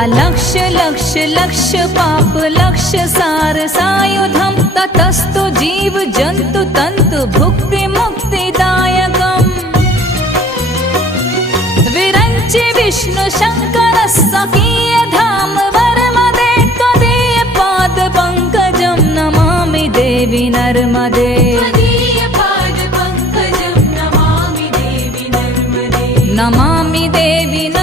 अलक्ष लक्ष लक्ष पाप लक्ष सार सायुधम ततस्तु जीव जंतु तंतु भुक्ति मुक्तिदायकम् विरंचि विष्णु शंकर स्वकीय धाम वर्मदे त्वदीय पाद पंकजं नमामि देवी नर्मदे नमामि देवी नर्मदे।